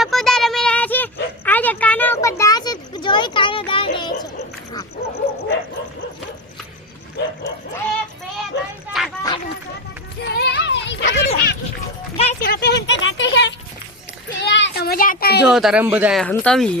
ટપોદા રમી રહ્યા છે આજે કાના ઉપર દાસ જોઈ કાનો દાસ રહે છે જો તારે બધા હંતાવી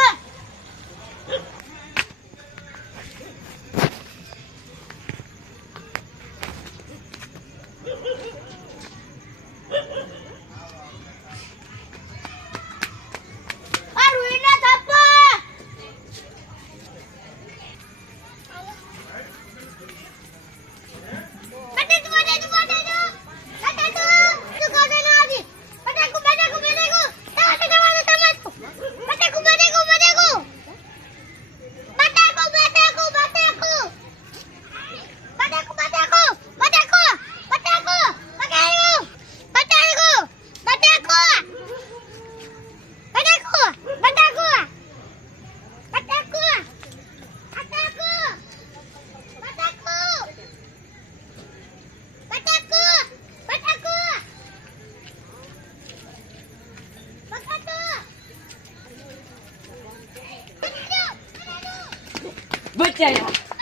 But ja.